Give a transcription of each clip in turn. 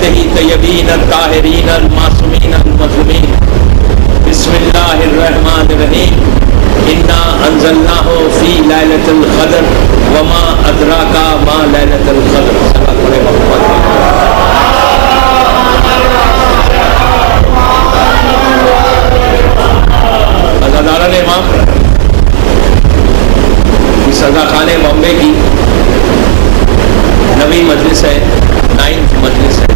بیتہ طیبین الطاہرین المعصومین المظلومین. بسم اللہ الرحمن الرحیم. انا انزلناہ فی لیلۃ القدر وما ادراک ما لیلۃ القدر. صلی اللہ علیہ وسلم. عزاداران امام اس رضا خانے بامبے کی نویں مجلس ہے، 9th مجلس ہے.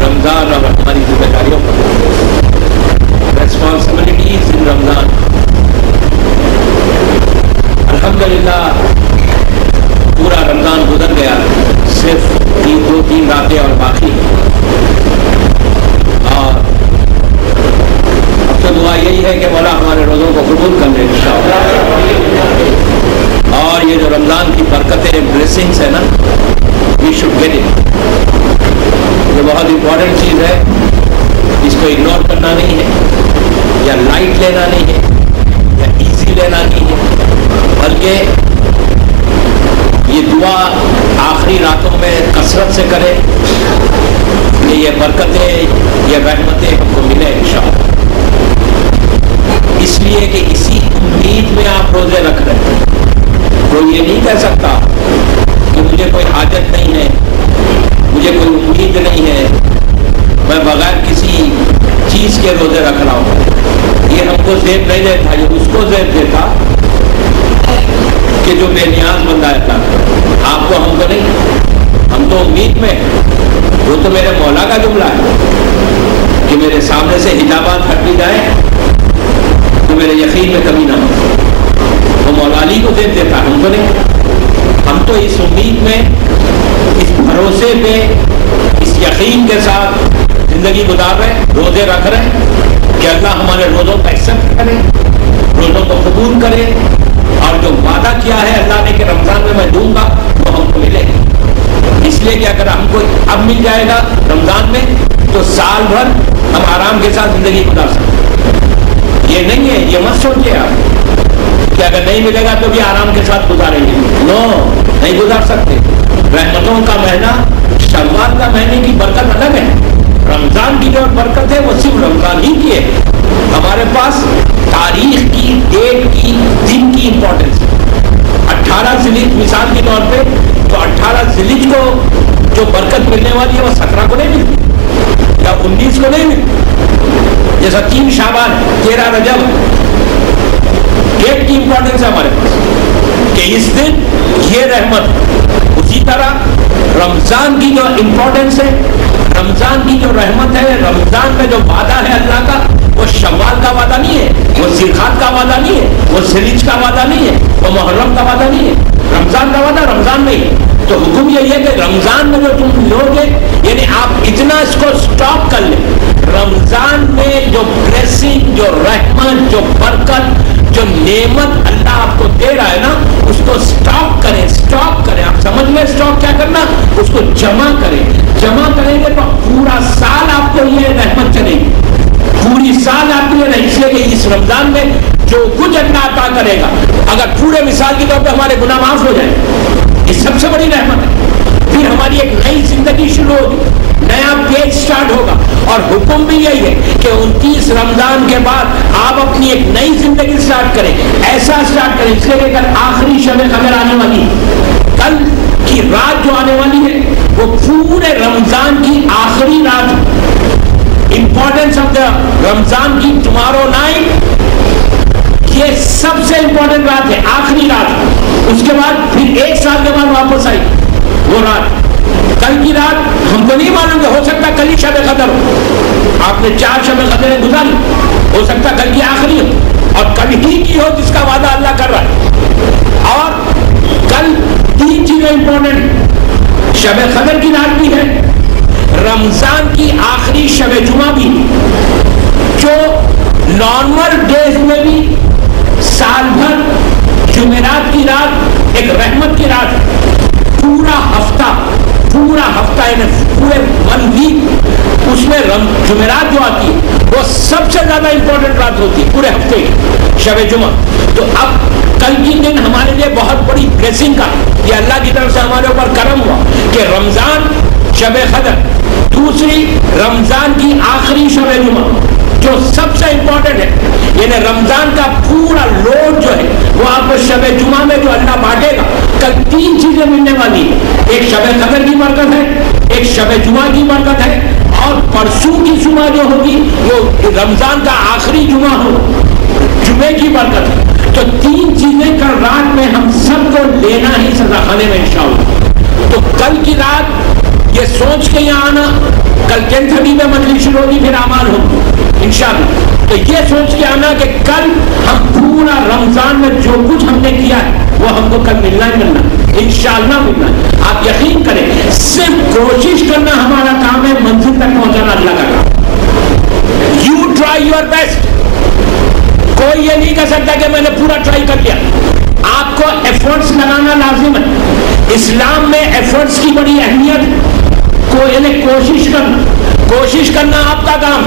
رمضان اور ہماری ذمہ داریوں پر ریسپانسبلٹیز ان رمضان. الحمدللہ پورا رمضان گزر گیا، صرف 2-3 راتیں اور باقی. اور اب تو دعا یہی ہے کہ مولا ہمارے روزوں کو قبول کر لے انشاءاللہ. اور یہ جو رمضان کی برکتیں بلیسنگس ہے نا، وی شوڈ گیٹ اٹ. یہ بہت امپورٹنٹ چیز ہے، اس کو اگنور کرنا نہیں ہے، یا لائٹ لینا نہیں ہے، یا ایزی لینا نہیں ہے، بلکہ یہ دعا آخری راتوں میں کثرت سے کرے کہ یہ برکتیں، یہ رحمتیں ہم کو ملے انشاءاللہ. اس لیے کہ اسی امید میں آپ روزے رکھ رہے ہیں. کوئی یہ نہیں کہہ سکتا کہ مجھے کوئی حاجت نہیں ہے، مجھے کوئی امید نہیں ہے، میں بغیر کسی چیز کے روزے رکھ رہا ہوں. یہ ہم کو زیب نہیں دیتا، یہ اس کو زیب دیتا کہ جو بے نیاز بندہ ہے. آپ کو، ہم کو نہیں. ہم تو امید میں، وہ تو میرے مولا کا جملہ ہے کہ میرے سامنے سے حجابات ہٹ بھی جائیں تو میرے یقین میں کمی نہ ہو. وہ مولا علی کو زیب دیتا، ہم کو نہیں. ہم تو اس امید میں، اس بھروسے پہ، اس یقین کے ساتھ زندگی گزار رہے، روزے رکھ رہے کہ اللہ ہمارے روزوں کو ایکسپٹ کرے، روزوں کو قبول کرے، اور جو وعدہ کیا ہے اللہ نے کہ رمضان میں دوں گا وہ ہم کو ملے. اس لیے کہ اگر ہم کو اب مل جائے گا رمضان میں تو سال بھر ہم آرام کے ساتھ زندگی گزار سکتے. یہ نہیں ہے، یہ مت سوچے آپ کہ اگر نہیں ملے گا تو بھی آرام کے ساتھ گزاریں گے. نو، نہیں گزار سکتے. رحمتوں کا مہینہ، شوال کا مہینے کی برکت الگ ہے. رمضان کی جو برکت ہے وہ صرف رمضان ہی کی ہے. ہمارے پاس تاریخ کی، ڈیٹ کی، دن کی امپورٹنس. 18 ذیلحج مثال کے طور پہ، تو 18 ذیلحج کو جو برکت ملنے والی ہے وہ 17 کو نہیں ملتی، یا 19 کو نہیں ملتی. جیسا 3 شعبان، 13 رجب. ڈیٹ کی امپورٹنس ہے ہمارے پاس کہ اس دن یہ رحمت. اسی طرح رمضان کی جو امپورٹنس ہے، رمضان کی جو رحمت ہے، رمضان میں جو وعدہ ہے اللہ کا، وہ شوال کا وعدہ نہیں ہے، وہ ذوالحجہ کا وعدہ نہیں ہے، وہ ذوالحجہ کا وعدہ نہیں ہے، وہ محرم کا وعدہ نہیں ہے. رمضان کا وعدہ رمضان میں ہی. تو حکم یہی ہے کہ رمضان میں جو تم لوگے، یعنی آپ اتنا اس کو سٹاپ کر لیں. رمضان میں جو بلیسنگ، جو رحمت، جو برکت، جو نعمت اللہ آپ کو دے رہا ہے نا، اس کو سٹاپ کریں، سٹاپ کریں. آپ سمجھ لیں سٹاپ کیا کرنا، اس کو جمع کریں. جمع کریں گے تو پورا سال آپ کو یہ رحمت چلے گی، پوری سال آپ کو یہ نہیں. اس لیے کہ اس رمضان میں جو کچھ اللہ عطا کرے گا، اگر پورے مثال کے طور پہ ہمارے گناہ معاف ہو جائیں، یہ سب سے بڑی رحمت ہے. پھر ہماری ایک نئی زندگی شروع ہوگی، نیا پیج سٹارٹ ہوگا. اور حکم بھی یہی ہے کہ 29 رمضان کے بعد آپ اپنی ایک نئی زندگی سٹارٹ کریں. ایسا سٹارٹ کریں، اس لیے کہ کل آخری شب قدر آنے والی ہے. کل کی رات جو آنے والی ہے وہ پورے رمضان کی آخری رات. امپورٹنس آف دا رمضان کی ٹمارو نائٹ، یہ سب سے امپورٹنٹ رات ہے، آخری رات. اس کے بعد پھر 1 سال کے بعد واپس آئی وہ رات. کل کی رات ہم کو نہیں معلوم کہ ہو سکتا کل ہی شب قدر ہو. آپ نے 4 شب قدریں گزاری، ہو سکتا کل کی آخری ہو، اور کل ہی کی ہو جس کا وعدہ اللہ کر رہا ہے. اور کل 3 چیزیں امپورٹنٹ، شب قدر کی رات بھی ہے، رمضان کی آخری شب جمعہ بھی، جو نارمل ڈیز میں بھی سال بھر جمعرات کی رات ایک رحمت کی رات. پورا ہفتہ یعنی پورے 1 ویک، اس میں جمعرات جو آتی ہے وہ سب سے زیادہ امپورٹنٹ رات ہوتی ہے پورے ہفتے کی، شب جمعہ. تو اب کل کی دن ہمارے لیے بہت بڑی بلیسنگ کا، یہ اللہ کی طرف سے ہمارے اوپر کرم ہوا کہ رمضان، شب قدر دوسری رمضان کی آخری شب جمعہ جو سب سے امپورٹنٹ ہے، یعنی رمضان کا پورا لوڈ جو ہے وہ آپ کو شب جمعہ میں جو اللہ بانٹے گا، کل 3 چیزیں ملنے والی ہیں. ایک شب قدر کی برکت ہے، ایک شب جمعہ کی برکت ہے، اور پرسوں کی جمعہ جو ہوگی وہ رمضان کا آخری جمعہ ہو، جمعے کی برکت ہے. تو 3 چیزیں کل رات میں ہم سب کو لینا ہی سزا خانے میں انشاءاللہ. تو کل کی رات یہ سوچ کے یہاں آنا، کل 10:30 میں مجلس شروع ہوگی، پھر اعمال ہوگی انشاءاللہ. تو یہ سوچ کے آنا کہ کل ہم پورا رمضان میں جو کچھ ہم نے کیا ہے وہ ہم کو کل ملنا ہی ملنا انشاءاللہ ملنا. آپ یقین کریں، صرف کوشش کرنا ہمارا کام ہے، منزل تک پہنچانا اللہ کا کام. You try your best. کوئی یہ نہیں کہہ سکتا کہ میں نے پورا ٹرائی کر لیا. آپ کو ایفرٹس لگانا لازم ہے. اسلام میں ایفرٹس کی بڑی اہمیت ہے. کوشش کرنا آپ کا کام،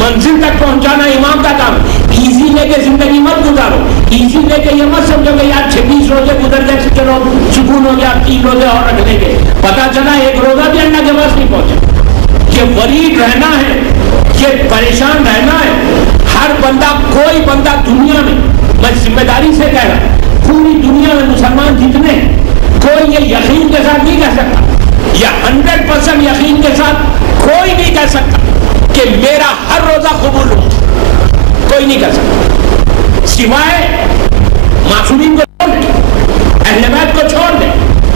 منزل تک پہنچانا امام کا کام. ایزی لے کے زندگی مت گزارو. ایزی لے کے یہ مت سمجھو کہ یار 26 روزے گزر گئے، چلو سکون ہو گیا، 3 روزے اور رکھ لیں گے. پتا چلا ایک روزہ بھی اللہ کے پاس نہیں پہنچا. یہ ورید رہنا ہے، یہ پریشان رہنا ہے. ہر بندہ، کوئی بندہ دنیا میں ذمہ داری سے کہہ رہا ہوں، پوری دنیا میں مسلمان جتنے ہیں، کوئی یہ یقین کے ساتھ نہیں کہہ سکتا، یا 100% یقین کے ساتھ کوئی نہیں کہہ سکتا کہ میرا ہر روزہ قبول ہو. کوئی نہیں کہہ سکتا، سوائے معصومین کو چھوڑ دیں، اہل بیت کو چھوڑ دیں.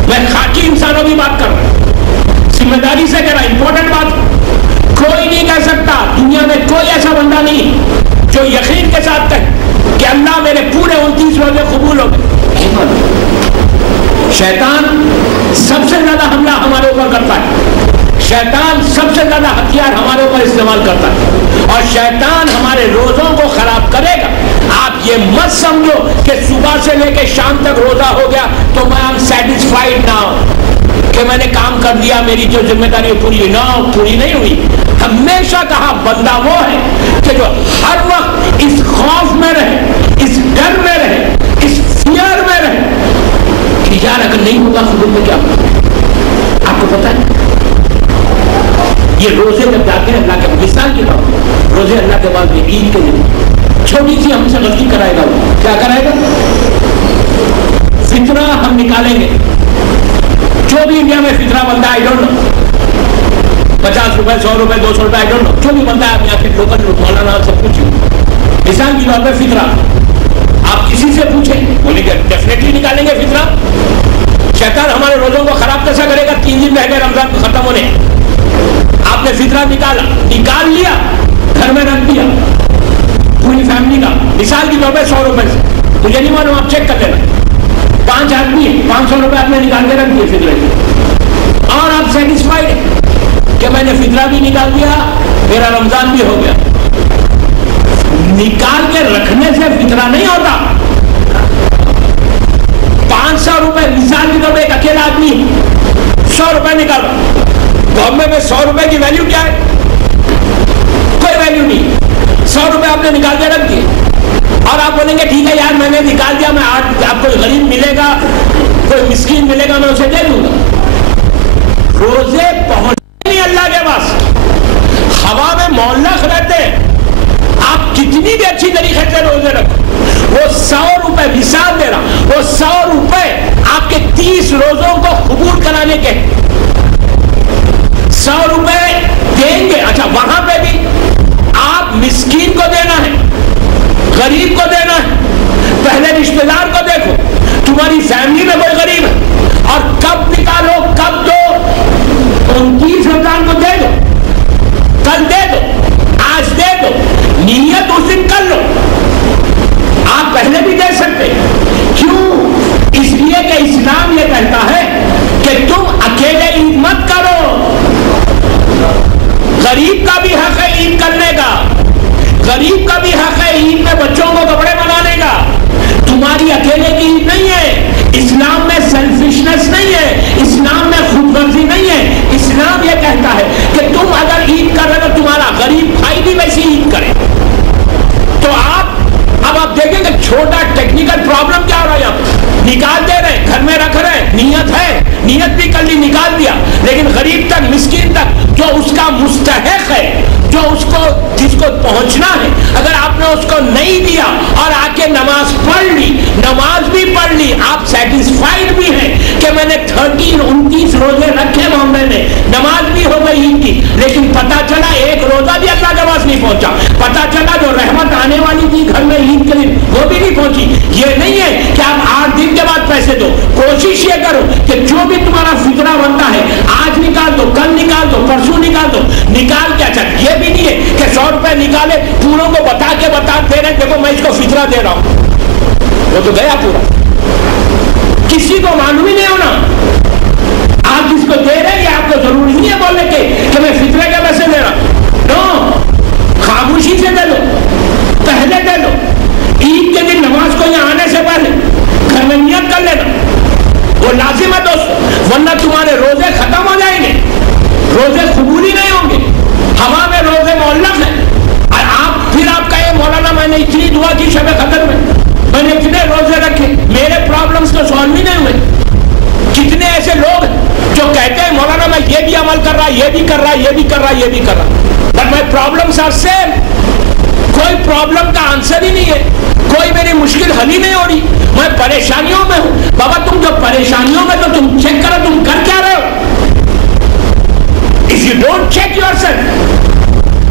میں خاکی انسانوں کی بات کر رہا ہوں، ذمہ داری سے کہہ رہا ہوں، امپورٹنٹ بات. کوئی نہیں کہہ سکتا، دنیا میں کوئی ایسا بندہ نہیں جو یقین کے ساتھ کہے کہ اللہ میرے پورے 29 روزے قبول ہو گئے. شیطان سب سے زیادہ حملہ ہمارے اوپر کرتا ہے. شیطان سب سے زیادہ ہتھیار ہمارے اوپر استعمال کرتا ہے، اور شیطان ہمارے روزوں کو خراب کرے گا. آپ یہ مت سمجھو کہ صبح سے لے کے شام تک روزہ ہو گیا تو میں سیٹسفائیڈ نہ ہوں کہ میں نے کام کر دیا، میری جو ذمہ داری پوری ہوئی. نہ پوری نہیں ہوئی. ہمیشہ کہا بندہ وہ ہے کہ جو ہر وقت اس خوف میں رہے، اس ڈر میں رہے، اس فیئر میں رہے کہ یار اگر نہیں ہوگا خود میں کیا ہوگا. آپ کو پتا ہے یہ روزے جب جاتے ہیں اللہ کے مثال کی بات، روزے اللہ کے بعد عید کے دن چھوٹی سی ہم سے غلطی کرائے گا. کیا کرائے گا؟ فطرہ ہم نکالیں گے. جو بھی انڈیا میں فطرہ بنتا ہے، آئی ڈونٹ نو، 50 روپے 100 روپے 200 روپے، آئی ڈونٹ نو، جو بھی بنتا ہے آپ یہاں کے لوکل مولانا سے پوچھیں. مثال کی طور پہ فطرہ آپ کسی سے پوچھیں، بولیں گے ڈیفینیٹلی نکالیں گے فطرہ. شیطان ہمارے روزوں کو خراب کیسا کرے گا؟ 3 دن رہ گئے رمضان کو ختم ہونے، آپ نے فطرہ نکال لیا، گھر میں رکھ دیا پوری فیملی کا. مثال کی طور پہ 100 روپے سے، مجھے نہیں معلوم، آپ چیک کر لینا. 5 آدمی ہیں، 500 روپے آپ نے نکال کے رکھ دیے فطرے کے، اور آپ سیٹسفائیڈ ہیں کہ میں نے فطرہ بھی نکال دیا، میرا رمضان بھی ہو گیا. نکال کے رکھنے سے فطرہ نہیں ہوتا. 500 روپے مثال کی طور پہ ایک اکیلا آدمی 100 روپے نکال رہا، گورنمنٹ میں 100 روپے کی ویلیو کیا ہے؟ کوئی ویلیو نہیں. 100 روپے آپ نے نکال کے رکھ دیے، اور آپ بولیں گے ٹھیک ہے یار میں نے نکال دیا، میں آج آپ کوئی غریب ملے گا، کوئی مسکین ملے گا، میں اسے دے دوں گا. روزے پہنچے نہیں اللہ کے پاس، ہوا میں معلق رہتے ہیں. آپ کتنی بھی اچھی طریقے سے روزے رکھو، وہ 100 روپے مثال دے رہا، وہ 100 روپے آپ کے 30 روزوں کو قبول کرانے کے 100 روپے دیں گے. اچھا وہاں پہ بھی آپ مسکین کو دینا ہے، غریب کو دینا ہے. پہلے رشتہ دار کو دیکھو، تمہاری فیملی میں کوئی غریب ہے، اور کب نکالو، کب دو. 29 رمضان کو دے دو، کل دے دو، آج دے دو، نیت اس دن کر لو. آپ پہلے بھی دے سکتے. کیوں؟ اس لیے کہ اسلام یہ کہتا ہے کہ تم اکیلے عید مت کرو. غریب کا بھی حق ہے عید کرنے کا، غریب کا بھی حق ہے عید میں بچوں کو کپڑے بنانے کا. تمہاری اکیلے کی عید نہیں ہے. اسلام میں سیلفشنس نہیں ہے، اسلام میں خود غرضی نہیں ہے. اسلام یہ کہتا ہے کہ تم اگر عید کر رہے تو تمہارا غریب بھائی بھی ویسی عید کرے. تو اب آپ دیکھیں کہ چھوٹا ٹیکنیکل پرابلم کیا ہو رہا ہے یہاں پہ. نکال دے رہے، گھر میں رکھ رہے، نیت ہے، نیت بھی کر لی، نکال دیا. لیکن غریب تک, مسکین تک, جو اس کا مستحق ہے, جو اس کو, جس کو پہنچنا ہے, اگر آپ نے اس کو نہیں دیا اور آ کے نماز پڑھ لی, نماز بھی پڑھ لی, آپ سیٹسفائیڈ بھی ہیں کہ میں نے 29 روزے رکھے محمد نے, نماز بھی ہو گئی عید کی, لیکن پتا چلا ایک روزہ بھی اللہ کے پاس نہیں پہنچا, پتا چلا جو رحمت آنے والی تھی گھر میں عید کے دن وہ بھی نہیں پہنچی. یہ نہیں ہے کہ آپ 8 دن کے بعد پیسے دو, کوشش یہ کرو کہ جو بھی تمہارا فطرہ بنتا ہے آج نکال دو, کل نکال دو, پرسوں نکال دو, نکال کے. اچھا یہ بھی نہیں ہے کہ 100 روپے نکالے, پوروں کو بتا کے دے رہے, دیکھو میں اس کو فطرہ دے رہا ہوں, وہ تو گیا پورا, کسی کو معلوم ہی نہیں ہونا. آپ جس کو دے رہے ہیں یہ آپ کو ضروری نہیں ہے بولنے کے کہ میں فطرے کے پیسے دے رہا ہوں, نو, خاموشی سے دے دو, پہلے دے دو. عید کے دن نماز کو یہاں آنے سے پہلے گھر میں نیت کر لینا, وہ لازم ہے دوست, ورنہ تمہارے روزے ختم ہو جائیں گے, روزے قبول ہی نہیں ہوں گے. ہوا میں روزے معلق ہیں, اور آپ کہے مولانا میں نے اتنی دعا کی شب قدر میں نے اتنے روزے رکھے, میرے پرابلمز تو سالو ہی نہیں ہوئے. کتنے ایسے لوگ جو کہتے ہیں مولانا میں یہ بھی عمل کر رہا, یہ بھی کر رہا, یہ بھی کر رہا, یہ بھی کر رہا, but my problems are same. کوئی پرابلم کا آنسر ہی نہیں ہے, کوئی میری مشکل حل ہی نہیں ہو رہی, میں پریشانیوں میں ہوں. بابا تم جو پریشانیوں میں, تو تم چیک کرو تم کر کیا رہے ہو. If you don't check yourself,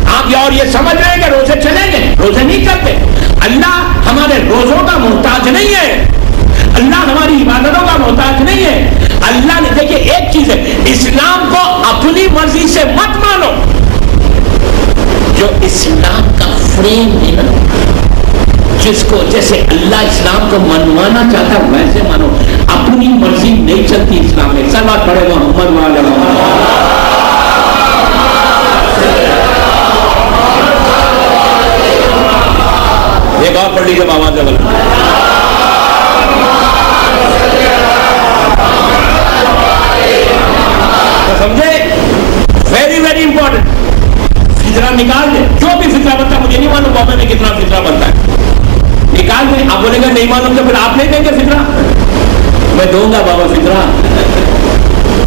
آپ اور یہ سمجھ رہے ہیں کہ روزے چلیں گے, روزے نہیں چلتے. اللہ ہمارے روزوں کا محتاج نہیں ہے, اللہ ہماری عبادتوں کا محتاج نہیں ہے. اللہ نے, دیکھیں ایک چیز ہے, اسلام کو اپنی مرضی سے مت مانو. جو اسلام کا فریم ہے نا, جس کو جیسے اللہ اسلام کو منوانا چاہتا ہے ویسے مانو, اپنی مرضی نہیں چلتی اسلام میں. سلوات پڑھے محمد وعلی محمد. ایک اور پڑھ لیجیے آواز سے بولیں. سمجھے, ویری ویری امپورٹنٹ. فطرہ نکال دیں, جو بھی فطرہ بنتا ہے, مجھے نہیں معلوم بابا میں کتنا فطرہ بنتا ہے, نکال دیں. آپ بولیں گے نہیں معلوم تو پھر آپ نہیں دیں گے فطرہ, میں دوں گا بابا فطرہ,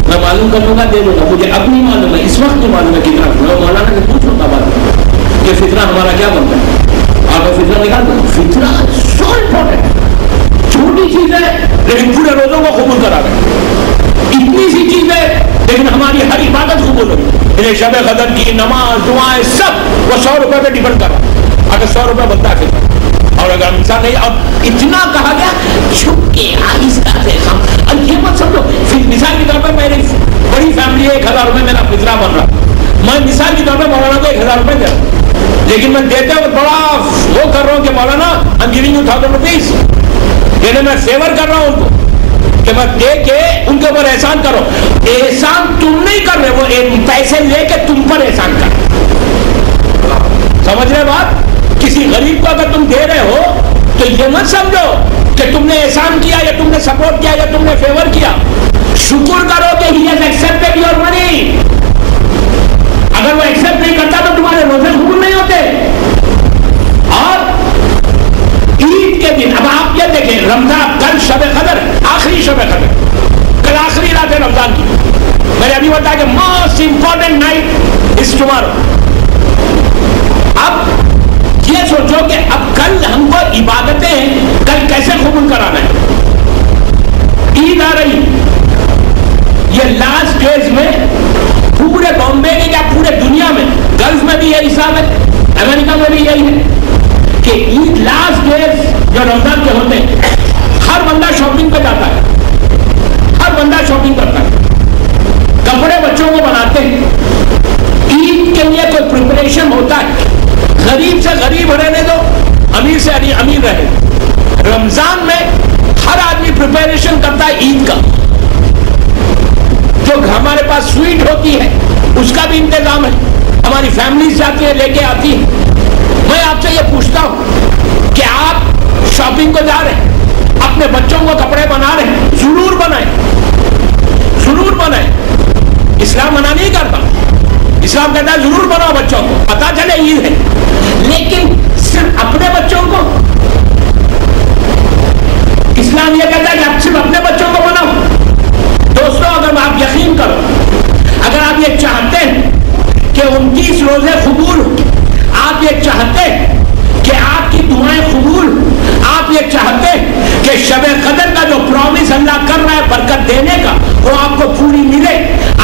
میں معلوم کر لوں گا, دے دوں گا. مجھے اب نہیں معلوم ہے, اس وقت نہیں معلوم ہے کتنا. میں مولانا سے پوچھوں گا بات کہ فطرہ ہمارا کیا بنتا ہے, آپ فطرہ نکال دو. فطرہ سو امپورٹنٹ, چھوٹی چیز ہے لیکن پورے روزوں کو قبول کرا رہے. اتنی سی چیز ہے لیکن ہماری ہر عبادت قبول ہوگی. انہیں شب قدر کی نماز, دعائیں, سب وہ 100 روپے پہ ڈیپینڈ کر رہا. اگر 100 روپے بنتا ہے فطرہ, اور اگر انسان نہیں, اور اتنا کہا گیا چھپ کے آہستہ سے ہم, اور یہ مت سمجھو. مثال کے طور پر میری بڑی فیملی ہے, 1000 روپے میرا فطرہ بن رہا, میں مثال کے طور پر مولانا کو 1000 روپے دے رہا ہوں, لیکن میں دیتے ہوئے بڑا وہ کر رہا ہوں کہ مولانا I'm giving you 1000 rupees, یعنی میں فیور کر رہا ہوں ان کو کہ میں دے کے ان کے اوپر احسان کرو. احسان تم نہیں کر رہے, وہ پیسے لے کے تم پر احسان کر. سمجھ رہے بات؟ کسی غریب کو اگر تم دے رہے ہو تو یہ مت سمجھو کہ تم نے احسان کیا یا تم نے سپورٹ کیا یا تم نے فیور کیا. شکر کرو کہ he has accepted your money. اگر وہ ایکسپٹ نہیں کرتا تو تمہارے روزے قبول نہیں ہوتے. اور عید کے دن, اب آپ یہ دیکھیں, رمضان کل شب قدر, آخری شب قدر, کل آخری رات ہے رمضان کی. میں نے ابھی بتایا کہ موسٹ امپورٹنٹ نائٹ از ٹمارو. اب یہ سوچو کہ اب کل ہم کو عبادتیں کل کیسے قبول کرانا ہے. عید آ رہی, یہ لاسٹ ڈیز میں پورے بامبے کے کیا پورے دنیا میں, گلف میں بھی یہی حساب ہے, امریکہ میں بھی یہی ہے کہ عید لاسٹ ڈیز جو رمضان کے ہوتے ہیں, ہر بندہ شاپنگ پہ جاتا ہے, ہر بندہ شاپنگ کرتا ہے, کپڑے بچوں کو بناتے ہیں. عید کے لیے کوئی پریپریشن ہوتا ہے, غریب سے غریب رہنے دو, امیر سے امیر رہے. رمضان میں ہر آدمی پریپریشن کرتا ہے عید کا. جو ہمارے پاس سویٹ ہوتی ہے اس کا بھی انتظام ہے, ہماری فیملیز جاتی ہے, لے کے آتی ہے. میں آپ سے یہ پوچھتا ہوں کہ آپ شاپنگ کو جا رہے ہیں, اپنے بچوں کو کپڑے بنا رہے ہیں, ضرور بنائیں, ضرور بنائیں. اسلام منع نہیں کرتا, اسلام کہتا ہے ضرور بناؤ بچوں کو, پتا چلے عید ہے, لیکن صرف اپنے بچوں کو. اسلام یہ کہتا ہے کہ آپ صرف اپنے بچوں کو بناؤ. دوستوں اگر آپ یقین کرو اگر آپ یہ چاہتے ہیں کہ 29 روزے قبول ہوں، آپ یہ چاہتے ہیں کہ آپ کی دعائیں قبول، آپ یہ چاہتے ہیں کہ شب قدر کا جو پرومس اللہ کر رہا ہے برکت دینے کا وہ آپ کو پوری ملے،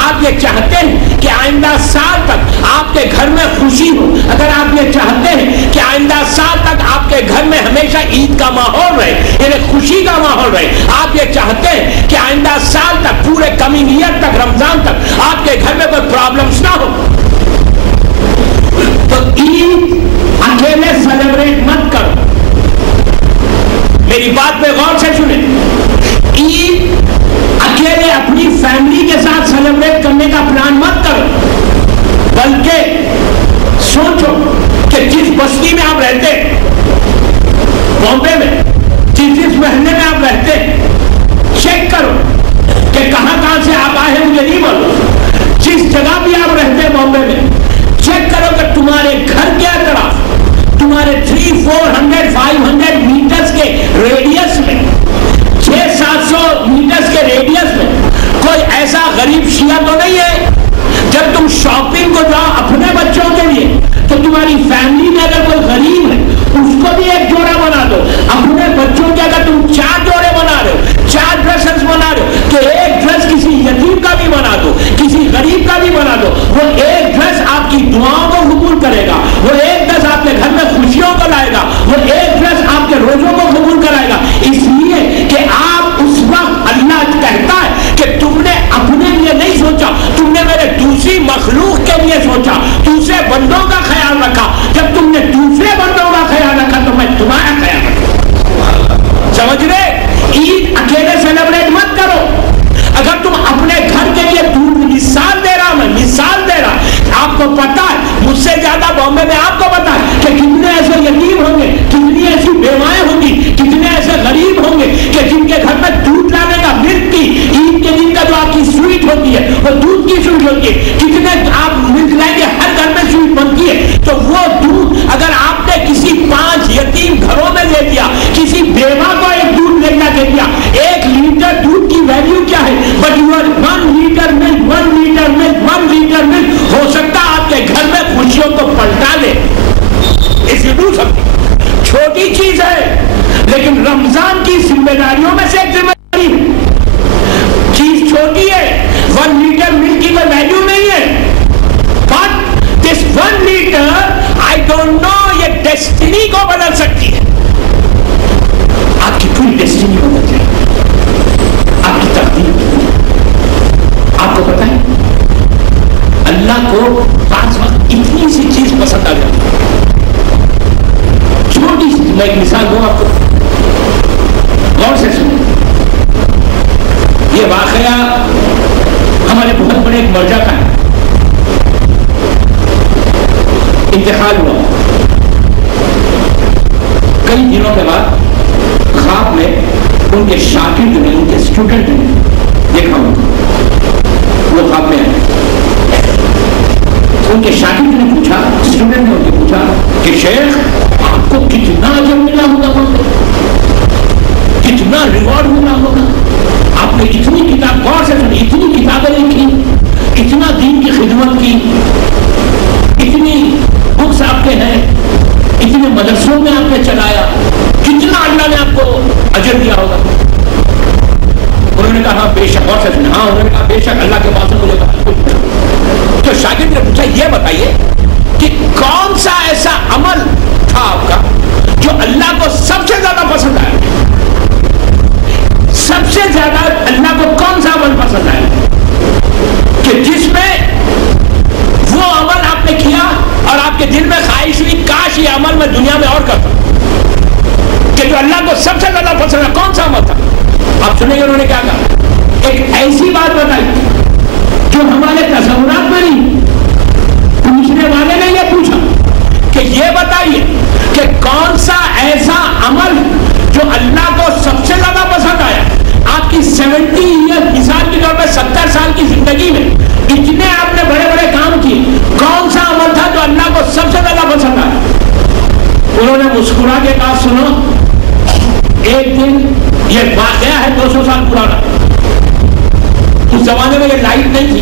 آپ یہ چاہتے ہیں کہ آئندہ سال تک آپ کے گھر میں خوشی ہو، اگر آپ یہ چاہتے ہیں کہ آئندہ سال تک آپ کے گھر میں ہمیشہ عید کا ماحول رہے، یعنی خوشی کا ماحول رہے، آپ یہ چاہتے ہیں کہ آئندہ سال تک پورے کمی نیت تک رمضان تک آپ کے گھر میں کوئی پرابلمز نہ ہو، تو عید اکیلے سیلیبریٹ مت کرو. میری بات پہ غور سے سنیں. عید اکیلے اپنی فیملی کے ساتھ سیلیبریٹ کرنے کا پلان مت کرو، بلکہ سوچو کہ جس بستی میں آپ رہتے، بامبے میں جس محلے میں آپ رہتے، چیک کرو کہ کہاں سے آپ آئے ہیں، مجھے نہیں معلوم. جس جگہ بھی آپ رہتے ہیں بامبے میں، چیک کرو کہ تمہارے گھر کے اطراف، تمہارے 300-400-500 میٹرز کے ریڈیس میں، 600-700 میٹرز کے ریڈیس میں کوئی ایسا غریب شیعہ تو نہیں ہے. جب تم شاپنگ کو جاؤ اپنے بچوں کے لیے تو تمہاری فیملی میں اگر کوئی غریب ہے اس کو بھی ایک جوڑا بنا دو. اپنے بچوں کے اگر تم 4 جوڑے بنا رہے ہو، 4 ڈریسز بنا رہے ہو، تو ایک ڈریس کسی یتیم کا بھی بنا دو، کسی غریب کا بھی بنا دو. وہ ایک ڈریس آپ کی دعاؤں کو قبول کرے گا، وہ ایک ڈریس آپ کے گھر میں خوشیوں کو لائے گا، وہ ایک ڈریس آپ کے روزوں کو قبول کرائے گا. اس لیے کہ آپ اس وقت اللہ کہتا ہے کہ تم نے اپنے لیے نہیں سوچا، تم نے میرے دوسری مخلوق کے لیے سوچا، دوسرے بندوں کا خیال رکھا. جب تم نے دوسرے بندوں کا خیال رکھا تو میں تمہارا خیال رکھا. سمجھ رہے؟ عید اکیلے سیلیبریٹ مت کرو. اگر تم اپنے گھر کے لیے مثال دے رہا، میں مثال دے رہا، آپ کو پتا ہے مجھ سے زیادہ بامبے میں آپ کو پتا ہے کہ کتنے ایسے یتیم ہوں گے، کتنی ایسی بیوائیں ہوں گی، کتنے ایسے غریب ہوں گے کہ جن کے گھر میں دودھ لانے کا، ملک کی عید کے دن کا جو آپ کی سویٹ ہوتی ہے وہ دودھ کی سویٹ ہوتی ہے، کتنے آپ ملک لائیں گے، ہر گھر میں سویٹ بنتی ہے. تو وہ دودھ اگر آپ نے کسی 5 یتیم گھروں میں دے دیا، کسی بیوہ کو ایک دودھ لے جا کے دیا، 1 لیٹر دودھ کی ویلیو کیا ہے؟ But your 1 litre milk, 1 litre milk, 1 litre milk ہو سکتا ہے آپ کے گھر میں خوشیوں کو پلٹا دے. اس لیے چھوٹی چیز ہے لیکن رمضان کی ذمہ داریوں میں سے ایک ذمہ داری ہے. چیز چھوٹی ہے، 1 لیٹر ملک کی کوئی ویلیو نہیں ہے، but this 1 later I don't know یہ ڈیسٹینی کو بدل سکتی ہے. آپ کی پوری ڈیسٹینی بدل جائے، آپ کی تقدیر. آپ کو پتا ہے اللہ کو بعض وقت اتنی سی چیز پسند آ جاتی ہے، چھوٹی سی. میں ایک مثال دوں آپ کو، غور سے سنیں. یہ واقعہ ہمارے بہت بڑے ایک مرجع کا ہے. انتقال ہوا، کئی دنوں کے بعد خواب میں ان کے شاگرد نے، ان کے اسٹوڈنٹ نے دیکھا وہ خواب میں آئے. ان کے شاگرد نے پوچھا، اسٹوڈنٹ نے ان سے پوچھا کہ شیخ آپ کو کتنا اجر ملا ہوگا، کتنا ریوارڈ ملا ہوگا، آپ نے اتنی کتاب، غور سے سنی، اتنی کتابیں لکھی، اتنا دین کی خدمت کی، اتنی بکس آپ کے ہیں، اتنے مدرسوں میں آپ نے چلایا، کتنا اللہ نے آپ کو اجر دیا ہوگا. انہوں نے کہا بے شک. غور سے سنی. ہاں انہوں نے کہا بے شک، اللہ کے پاس مجھے کچھ. تو شاگرد نے پوچھا یہ بتائیے کہ کون سا ایسا عمل تھا آپ کا جو اللہ کو سب سے زیادہ پسند آیا؟ سب سے زیادہ اللہ کو کون سا عمل پسند آیا کہ جس میں وہ عمل آپ نے کیا اور آپ کے دل میں خواہش ہوئی کاش یہ عمل میں دنیا میں اور کرتا، کہ جو اللہ کو سب سے زیادہ پسند ہے؟ کون سا عمل تھا؟ آپ سنیں گے انہوں نے کیا کہا. ایک ایسی بات بتائی جو ہمارے تصورات میں نہیں. پوچھنے والے نے یہ پوچھا کہ یہ بتائیے کہ کون سا ایسا عمل جو اللہ کو سب سے زیادہ پسند آیا. آپ کی 70 ایئر، مثال کے طور پہ 70 سال کی زندگی میں اتنے آپ نے بڑے بڑے کام کیے، کون سا عمل تھا جو اللہ کو سب سے زیادہ پسند آیا؟ انہوں نے مسکرا کے کہا سنو، ایک دن، یہ واقعہ ہے 200 سال پرانا، اس زمانے میں یہ لائٹ نہیں تھی،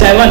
7,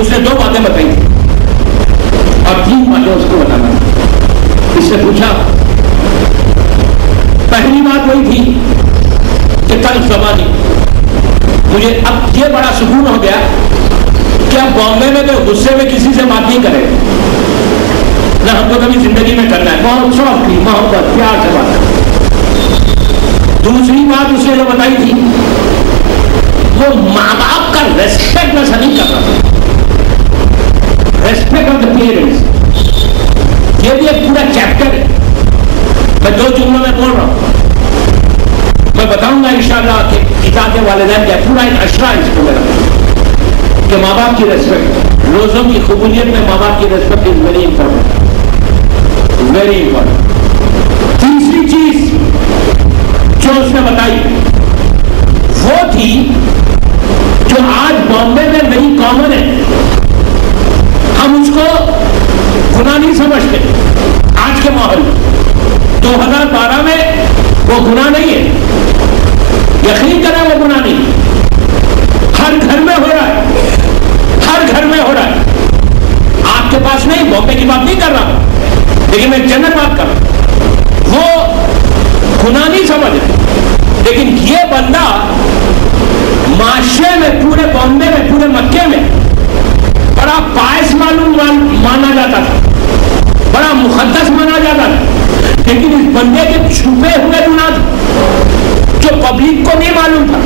اس نے 2 باتیں بتائی تھی اور 3 باتیں اس کو بتانا تھی. اس نے پوچھا، پہلی بات وہی تھی کہ کل زبانی مجھے اب یہ بڑا سکون ہو گیا کہ اب بامبے میں تو غصے میں کسی سے بات نہیں کرے نہ ہم کو کبھی زندگی میں کرنا ہے، بہت سافٹلی محبت پیار سے بات کرنا. دوسری بات اس نے جو بتائی تھی وہ ماں باپ کا ریسپیکٹ میں نہیں کر رہا تھا. ریسپیکٹ آف دا پیرنٹس، یہ بھی ایک پورا چیپٹر ہے. میں 2 جملوں میں بول رہا ہوں، میں بتاؤں گا انشاءاللہ کہ اطاعت والدین کیا پورا ایک اشرا اس کو میرا کہ ماں باپ کی ریسپیکٹ. روزوں کی قبولیت میں ماں باپ کی respect is very important, very important. تیسری چیز جو اس نے بتائی وہ تھی جو آج بامبے میں نئی کامن ہے. ہم اس کو گناہ نہیں سمجھتے آج کے ماحول میں. 2012 میں وہ گناہ نہیں ہے، یقین کریں وہ گناہ نہیں. ہر گھر میں ہو رہا ہے، ہر گھر میں ہو رہا ہے. آپ کے پاس نہیں، بامبے کی بات نہیں کر رہا لیکن میں جنرل بات کر رہا ہوں. وہ گناہ نہیں سمجھ رہے لیکن یہ بندہ معاشرے میں پورے بامبے میں پورے مکے میں بڑا پائس معلوم مانا جاتا تھا، بڑا مقدس مانا جاتا تھا. لیکن اس بندے کے چھپے ہوئے گناہ تھے جو پبلک کو نہیں معلوم تھا،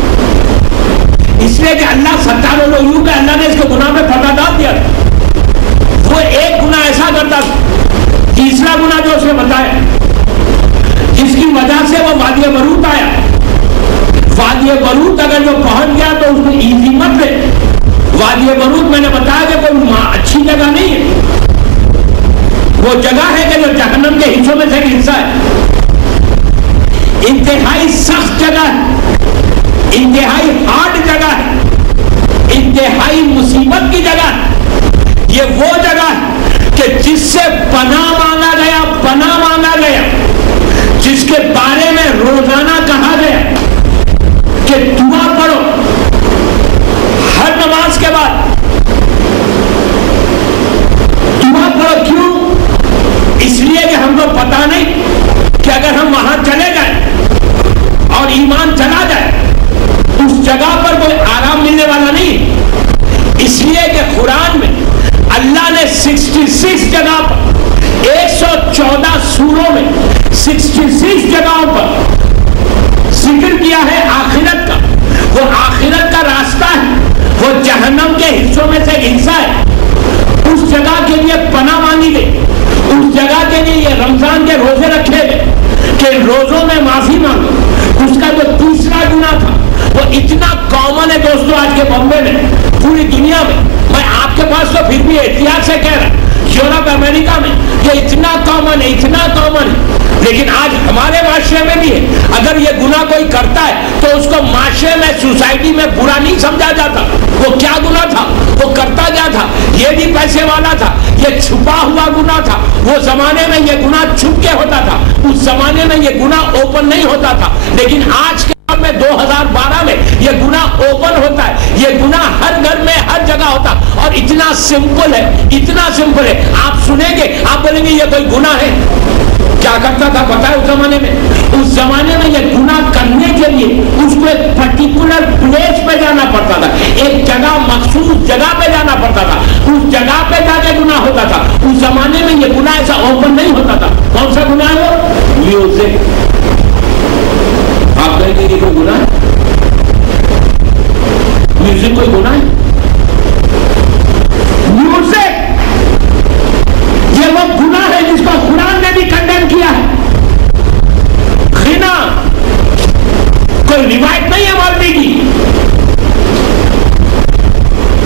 اس لیے کہ اللہ 70 لوگوں پہ اللہ نے اس کے گناہ میں پردہ ڈال دیا تھا. وہ ایک گناہ ایسا کرتا تھا. تیسرا گناہ جو اس نے بتایا جس کی وجہ سے وہ وادی برود آیا. وادی برود اگر جو پہنچ گیا تو اس کو ایزی مت لے. وادی برود میں نے بتایا کہ کوئی اچھی جگہ نہیں ہے، وہ جگہ ہے کہ جو جہنم کے حصوں میں سے ایک حصہ ہے. انتہائی سخت جگہ ہے، انتہائی ہارڈ جگہ ہے، انتہائی مصیبت کی جگہ ہے. یہ وہ جگہ ہے کہ جس سے پناہ مانگا گیا، جس کے بارے میں روزانہ کہا گیا کہ دعا پڑھو ہر نماز کے بعد. دعا پڑھو کیوں؟ اس لیے کہ ہم کو پتا نہیں کہ اگر ہم وہاں چلے جائیں اور ایمان چلا جائے اس جگہ پر کوئی آرام ملنے والا نہیں. اس لیے کہ قرآن میں اللہ نے 66 جگہ پر 114 سوروں میں 66 جگہوں پر ذکر کیا ہے آخرت کا. وہ آخرت کا راستہ ہے، وہ جہنم کے حصوں میں سے ایک حصہ ہے. اس جگہ کے لیے پناہ مانگی گئی، اس جگہ کے لیے یہ رمضان کے روزے رکھے گئے کہ روزوں میں معافی مانگو. اس کا جو تیسرا گناہ تھا وہ اتنا کامن ہے دوستو آج کے بامبے میں، پوری دنیا میں. میں آپ کے پاس تو پھر بھی احتیاط سے کہہ رہا، یورپ امریکہ میں یہ اتنا کامن ہے، لیکن آج ہمارے معاشرے میں بھی ہے. اگر یہ گناہ کوئی کرتا ہے تو اس کو معاشرے میں سوسائٹی میں برا نہیں سمجھا جاتا. وہ کیا گناہ تھا، وہ کرتا کیا تھا؟ یہ بھی پیسے والا تھا، یہ چھپا ہوا گناہ تھا. وہ زمانے میں یہ گناہ چھپ کے ہوتا تھا، اس زمانے میں یہ گناہ اوپن نہیں ہوتا تھا. لیکن آج کے میں 2012 میں یہ گناہ اوپن ہوتا ہے. یہ گناہ ہر گھر میں ہر جگہ ہوتا اور اتنا سمپل ہے، اتنا سمپل ہے. آپ سنیں گے آپ بولیں گے یہ کوئی گناہ ہے. کیا کرتا تھا پتا ہے اس زمانے میں؟ اس زمانے میں یہ گناہ کرنے کے لیے اس کو ایک پرٹیکولر پلیس پہ جانا پڑتا تھا، ایک جگہ مخصوص جگہ پہ جانا پڑتا تھا. اس جگہ پہ جا کے گناہ ہوتا تھا. اس زمانے میں یہ گناہ ایسا اوپن نہیں ہوتا تھا. کون سا گناہ ہے وہ؟ میوزک. آپ کہیں گے یہ کوئی گناہ ہے؟ میوزک کوئی گناہ ہے؟ میوزک یہ وہ گناہ ہے جس کو قرآن نے بھی کنڈیم کیا ہے. غنا کوئی روایت نہیں ہے والدی کی،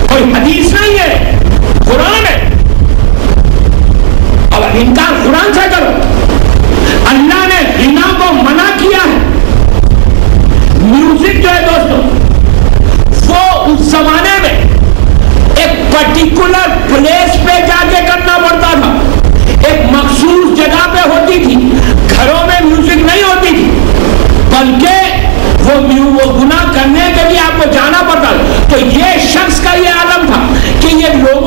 کوئی حدیث نہیں ہے، قرآن ہے. اور انکار قرآن سے کرو. اللہ نے غنا کو منع کیا ہے. میوزک جو ہے دوستو وہ اس زمانے میں ایک پرٹیکولر پلیس پہ جا کے کرنا پڑتا تھا، ایک مخصوص جگہ پہ ہوتی تھی. گھروں میں میوزک نہیں ہوتی تھی بلکہ وہ گناہ کرنے کے لیے آپ کو جانا پڑتا تھا. تو یہ شخص کا یہ عالم تھا کہ یہ لوگوں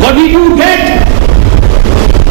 What did you get?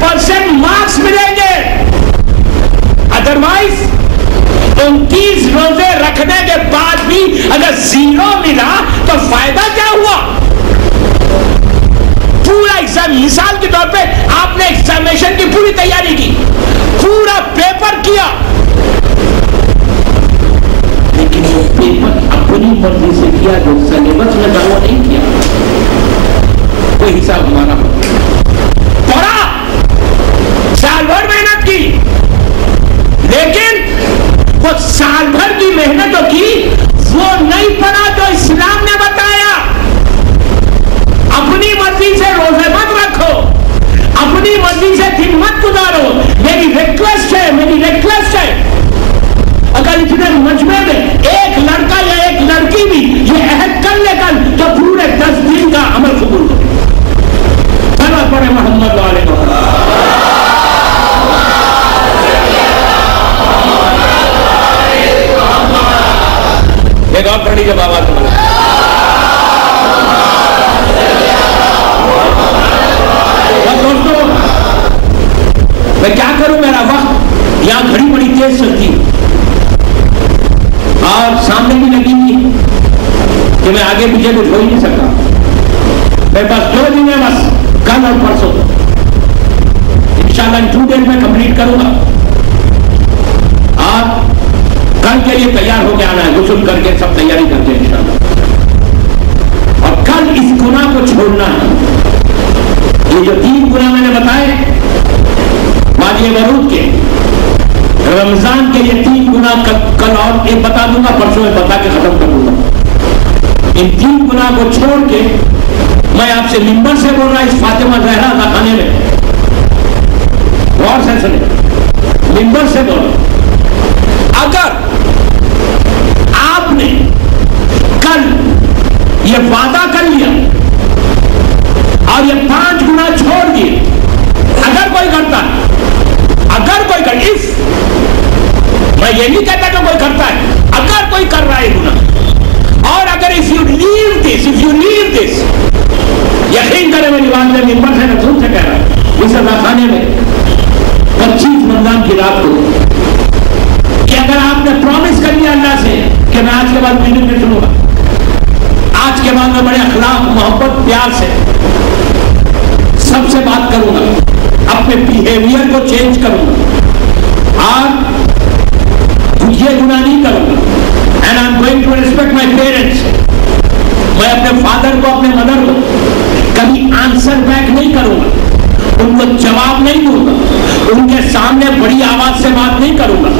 100% marks ملیں گے. ادروائز 29 روزے رکھنے کے بعد بھی اگر 0 ملا تو فائدہ کیا ہوا؟ پورا ایگزام، مثال کے طور پہ آپ نے ایگزامیشن کی پوری تیاری کی، پورا پیپر کیا، لیکن وہ پیپر اپنی مرضی سے کیا، جو سلیبس میں تھا وہ نہیں کیا. کوئی حساب ہمارا پڑھا، سال بھر محنت کی، لیکن وہ سال بھر کی محنت کی وہ نہیں پڑھا جو اسلام نے بتایا. اپنی مرضی سے روزے مت رکھو، اپنی مرضی سے دن مت گزارو. میری ریکویسٹ ہے اگر اتنے مجمع میں ایک لڑکا یا ایک لڑکی بھی یہ عہد کر لے کر تو پورے 10 دن کا عمل قبول کرے. صلوات پڑھے محمد والے ایک اور پڑھ لیجیے بابا تمہارے. دوستو میں کیا کروں، میرا وقت یہاں گھڑی بڑی تیز چلتی اور سامنے بھی لگی ہوئی کہ میں آگے پیچھے کچھ ہو ہی نہیں سکتا. میرے پاس 2 دن ہے بس، کل اور پرسوں. انشاءاللہ 2 دن میں کمپلیٹ کروں گا. آپ کل کے لیے تیار ہو کے آنا ہے، غسل کر کے سب تیاری کرتے ہیں انشاءاللہ. اور کل اس گناہ کو چھوڑنا ہے. یہ جو 3 گناہ میں نے بتائے وادی ورود کے، رمضان کے یہ 3 گناہ کل اور ایک بتا دوں گا، پرسوں میں بتا کے ختم کر دوں گا. ان 3 گناہ کو چھوڑ کے میں آپ سے منبر سے بول رہا اس فاطمہ زہرا خانے میں، غور سے سنیں، منبر سے بول رہا. اگر آپ نے کل یہ وعدہ کر لیا اور یہ 5 گناہ چھوڑ دیے، اگر کوئی کرتا ہے، میں یہ نہیں کہتا کہ کوئی کرتا ہے، اگر کوئی کر رہا ہے گناہ، اور اگر if you leave this یقین کرے میری بات میں منبر سے رسول سے کہہ رہا ہے اس خانے میں 25 رمضان کی رات کو کہ اگر آپ نے پرومس کر لیا اللہ سے کہ میں آج کے بعد میٹنگ میں سنوں گا، آج کے بعد میں بڑے اخلاق، محبت، پیار سے سب سے بات کروں گا، اپنے بیہیویئر کو چینج کروں گا اور یہ گناہ نہیں کروں گا. And I am going to respect my parents. میں اپنے فادر کو، اپنے مدر کو کبھی آنسر بیک نہیں کروں گا، ان کو جواب نہیں دوں گا، ان کے سامنے بڑی آواز سے بات نہیں کروں گا.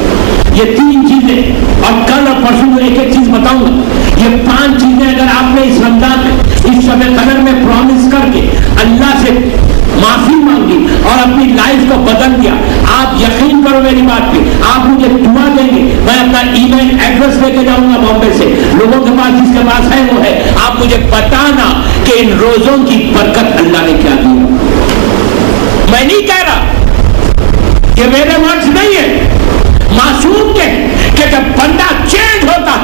یہ 3 چیزیں، اور کل اور پرسوں میں ایک چیز بتاؤں گا. یہ 5 چیزیں اگر آپ نے اس رمضان میں، اس شب قدر میں پرومس کر کے اللہ سے معافی مانگی اور اپنی لائف کو بدل دیا، آپ یقین کرو میری بات پہ، آپ مجھے دعا دیں گے، میں اپنا ای میل ایڈریس لے کے جاؤں گا بامبے سے، لوگوں کے پاس جس کے پاس ہے وہ ہے، آپ مجھے بتانا کہ ان روزوں کی برکت اللہ نے کیا دی. میں نہیں کہہ رہا کہ میرے ورڈز نہیں ہے، معصوم کے کہ جب بندہ چینج ہوتا،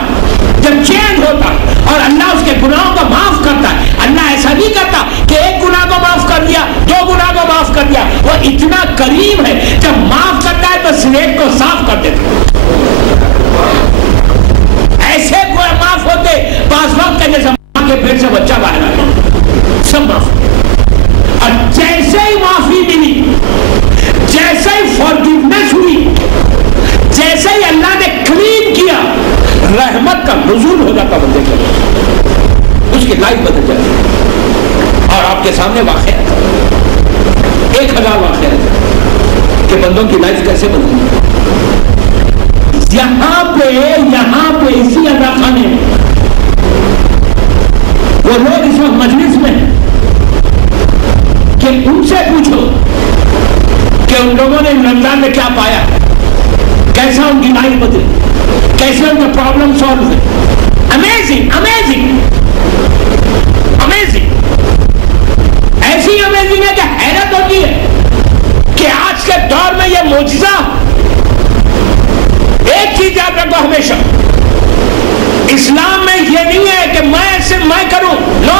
اور اللہ اس کے گناہوں کو معاف کرتا ہے. اللہ ایسا نہیں کرتا کہ ایک گناہ کو معاف کر دیا، 2 گناہ کو معاف کر دیا. وہ اتنا کریم ہے، جب معاف کرتا ہے تو سلیٹ کو صاف کر دیتا ہے. ایسے معاف ہوتے بعض وقت کے جیسے ماں کے پیٹ سے بچہ باہر آیا، سب معاف. اور جیسے ہی معافی ملی، جیسے ہی فارگیونیس ہوئی، جیسے ہی اللہ نے کلین کیا، رحمت کا نزول ہو جاتا بندے کے، اس کی لائف بدل جاتی. اور آپ کے سامنے واقعہ 1000 واقعہ کہ بندوں کی لائف کیسے بدلی. یہاں پہ اسی ادا خانے میں وہ لوگ اس وقت مجلس میں کہ ان سے پوچھو کہ ان لوگوں نے رمضان میں کیا پایا، کیسا ان کی لائف بدلی، کیسے ان کے پرابلم سالو ہوئے. امیزنگ. ایسی امیزنگ ہے کہ حیرت ہوتی ہے کہ آج کے دور میں یہ معجزہ. ایک چیز یاد رکھو ہمیشہ، اسلام میں یہ نہیں ہے کہ میں صرف میں کروں. نو،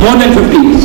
more than 50 years।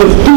50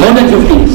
more than 50 years।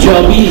24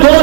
2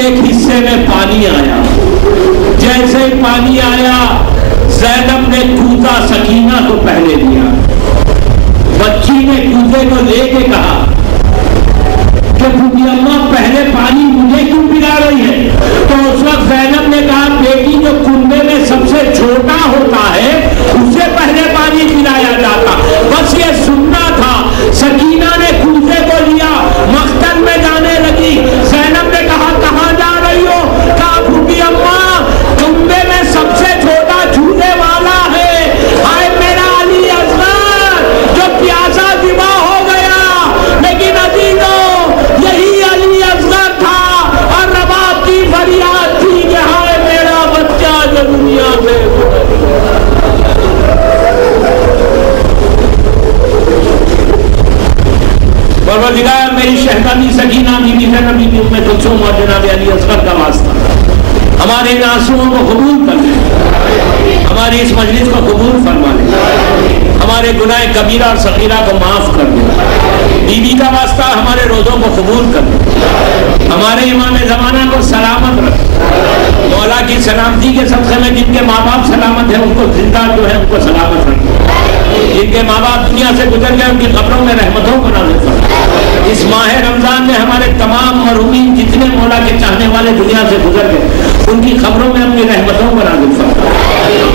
ایک حصے میں پانی آیا. جیسے پانی آیا زینب نے کوزہ سکینہ کو پہلے دیا. بچی نے کوزے کو لے کے کہا کہ بوبی اماں پہلے پانی مجھے کیوں پلا رہی ہے؟ تو اس وقت زینب نے کہا بیٹی جو کنبے میں سب سے چھوٹا ہوتا ہے اسے پہلے پانی پلایا جاتا. بس یہ سننا تھا. سکینہ نے کوزے کو لیا, مختل میں جانے لگی. زینب نے کہا کہاں جا رہی ہو؟ کہا بوبی اماں کنبے میں سب سے چھوٹا جھولے والا ہے. ہائے میرا علی اصغر جو پیاسا دبا ہو گیا. لیکن عزیزوں یہی علی اصغر تھا اور رباب کی فریاد تھی کہ ہائے میرا بچہ جو دنیا سے پروردگار میری شہزادی سکینہ بی بی زینب بی بی ام کلثوم اور جناب علی اصغر کا واسطہ ہمارے ان آنسوؤں کو قبول کر لے, ہماری اس مجلس کو قبول فرما لے, ہمارے گناہ کبیرہ اور صغیرہ کو معاف کر دے. بی بی کا واسطہ ہمارے روزوں کو قبول کر دے, ہمارے امام زمانہ کو سلامت رکھ. مولا کی سلامتی کے صدقے میں جن کے ماں باپ سلامت ہیں ان کو زندہ جو ہے ان کو سلامت رکھ. جن کے ماں باپ دنیا سے گزر گئے ان کی قبروں میں رحمتوں کو نازل فرما. اس ماہ رمضان میں ہمارے تمام مرحومین جتنے مولا کے چاہنے والے دنیا سے گزر گئے ان کی خبروں میں اپنی رحمتوں کو نازل فرما.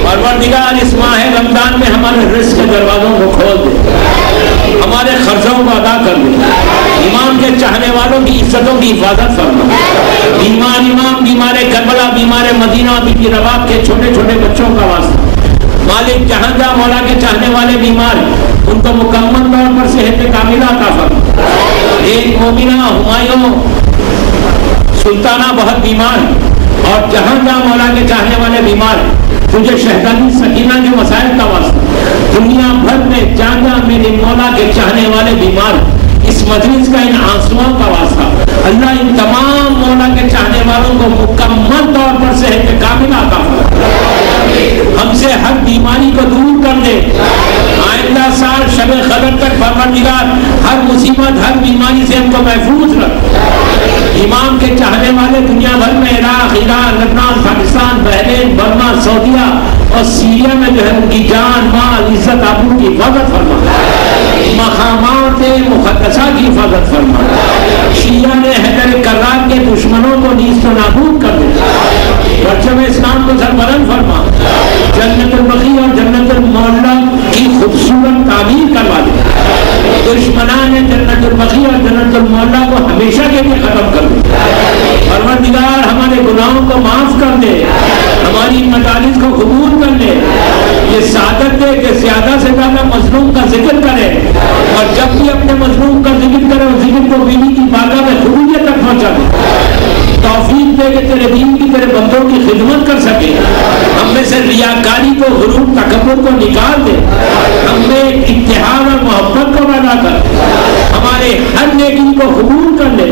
پروردگار اس ماہ رمضان میں ہمارے رزق کے دروازوں کو کھول دے, ہمارے خرچوں کو ادا کر دے. امام کے چاہنے والوں کی عزتوں کی حفاظت فرما. بیمار امام, بیمار کربلا, بیمار مدینہ, بی بی رباب کے چھوٹے چھوٹے بچوں کا واسطہ مالک جہاں جہاں مولا کے چاہنے والے بیمار ان کو مکمل طور پر صحت کاملہ عطا فرما. ایک مومنہ ہمایوں سلطانہ بہت بیمار اور جہاں جہاں مولا کے چاہنے والے بیمار تجھے شہزادی سکینہ کے مسائل کا واسطہ دنیا بھر میں جہاں جہاں میرے مولا کے چاہنے والے بیمار اس مجلس کا ان آنسوؤں کا واسطہ اللہ ان تمام مولا کے چاہنے والوں کو مکمل طور پر صحت کاملہ عطا فرما. ہم سے ہر بیماری کو دور کر دے. آئندہ سال شب قدر تک پروردگار ہر مصیبت ہر بیماری سے ہم کو محفوظ رکھ. امام کے چاہنے والے دنیا بھر میں عراق, ایران, لبنان, پاکستان, بحرین, برما, سعودیہ اور سیریا میں جو ہے ان کی جان مال عزت آبرو کی حفاظت فرما. مقامات مقدسہ کی حفاظت فرما. شیعہ نے حیدر کرار کے دشمنوں کو نیست و نابود کر دے. پرچم اسلام کو سربلند فرما. جنت البقیع اور جنت المعلا کی خوبصورت تعمیر کروا دے. دشمنان جنت البقیع اور جنت المعلا کو ہمیشہ کے لیے ختم کر دے. پروردگار ہمارے گناہوں کو معاف کر دے, ہماری مجالس کو قبول کر لے. یہ سعادت دے کہ زیادہ سے زیادہ مظلوم کا ذکر کرے اور جب بھی اپنے مظلوم کا ذکر کرے اور ذکر کو بیوی کی بارگاہ میں قبولیت تک پہنچا دے. توفیق دے کہ تیرے دین کی تیرے بندوں کی خدمت کر سکے. ہم میں سے ریاکاری کو, غرور, تکبر کو نکال دے. ہم میں اتحاد اور محبت کو پیدا کر. ہمارے ہر نیکی کو قبول کر لے.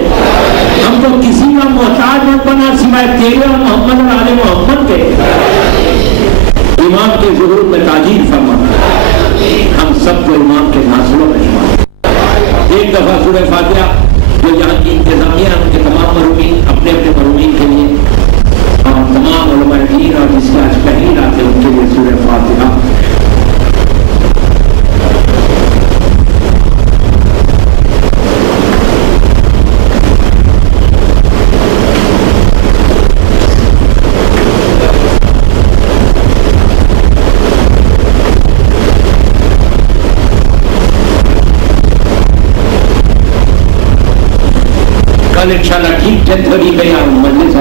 ہم کو کسی کا محتاج نہ بنا سوائے تیرے اور محمد اور آل محمد کے. امام کے ظہور میں تاجیل فرما. ہم سب کو امام کے ناصروں میں شمار. ایک دفعہ سورہ فاتحہ جو یہاں کی انتظامیہ ان کے تمام مرحومین اپنے اپنے مرحومین کے لیے اور تمام علماء دین اور جس کے آج پہلی رات ہے ان کے لیے سورہ فاتحہ. انشاءاللہ ٹھیک 10:30 پہ مجلس